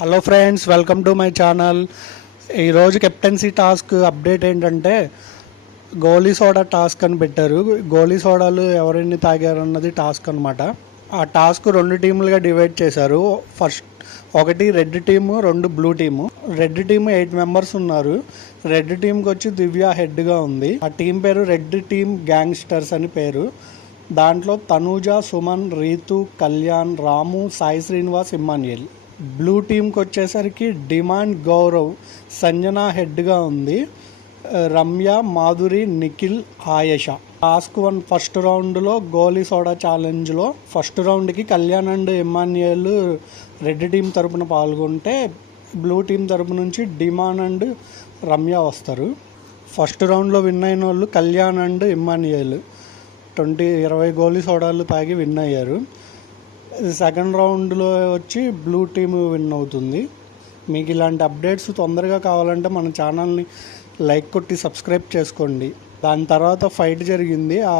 Hello friends, welcome to my channel. ఈరోజు captaincy task update ఏంటంటే గోలీ soda task అని పెట్టారు. గోలీ సోడాలు ఎవరెన్ని తాగారు అన్నది టాస్క్ అనమాట. ఆ టాస్క్ 2 టీములుగా డివైడ్ చేశారు. ఫస్ట్ ఒకటి red team, 2 blue team. Red team 8 members ఉన్నారు. రెడ్ టీంకి వచ్చి దివ్య హెడ్గా ఉంది. ఆ టీం పేరు రెడ్ టీమ్ గ్యాంగ్స్టర్స్ అని పేరు. దాంట్లో తనూజ, సుమన్, రీతు, కళ్యాణ్, రాము, సాయి శ్రీనివాస్, ఇమ్మాన్యుయల్. బ్లూ టీంకి వచ్చేసరికి డిమాండ్, గౌరవ్, సంజన హెడ్గా ఉంది. రమ్య, మాధురి, నిఖిల్, ఆయేష. టాస్క్ 1 ఫస్ట్ రౌండ్లో గోలీ సోడా ఛాలెంజ్లో ఫస్ట్ రౌండ్కి Kalyan and Emmanuel red team తరపున పాల్గొంటే బ్లూ టీం తరపు నుంచి డిమాండ్ అండ్ రమ్య వస్తారు. ఫస్ట్ రౌండ్లో విన్ అయిన వాళ్ళు కళ్యాణ్ అండ్ ఇమ్మాన్యుయల్ 20 గోలీ సోడాలు తాగి విన్ అయ్యారు. సెకండ్ రౌండ్లో వచ్చి బ్లూ టీమ్ విన్ అవుతుంది. మీకు ఇలాంటి అప్డేట్స్ తొందరగా కావాలంటే మన ఛానల్ని లైక్ కొట్టి సబ్స్క్రైబ్ చేసుకోండి. దాని తర్వాత ఫైట్ జరిగింది. ఆ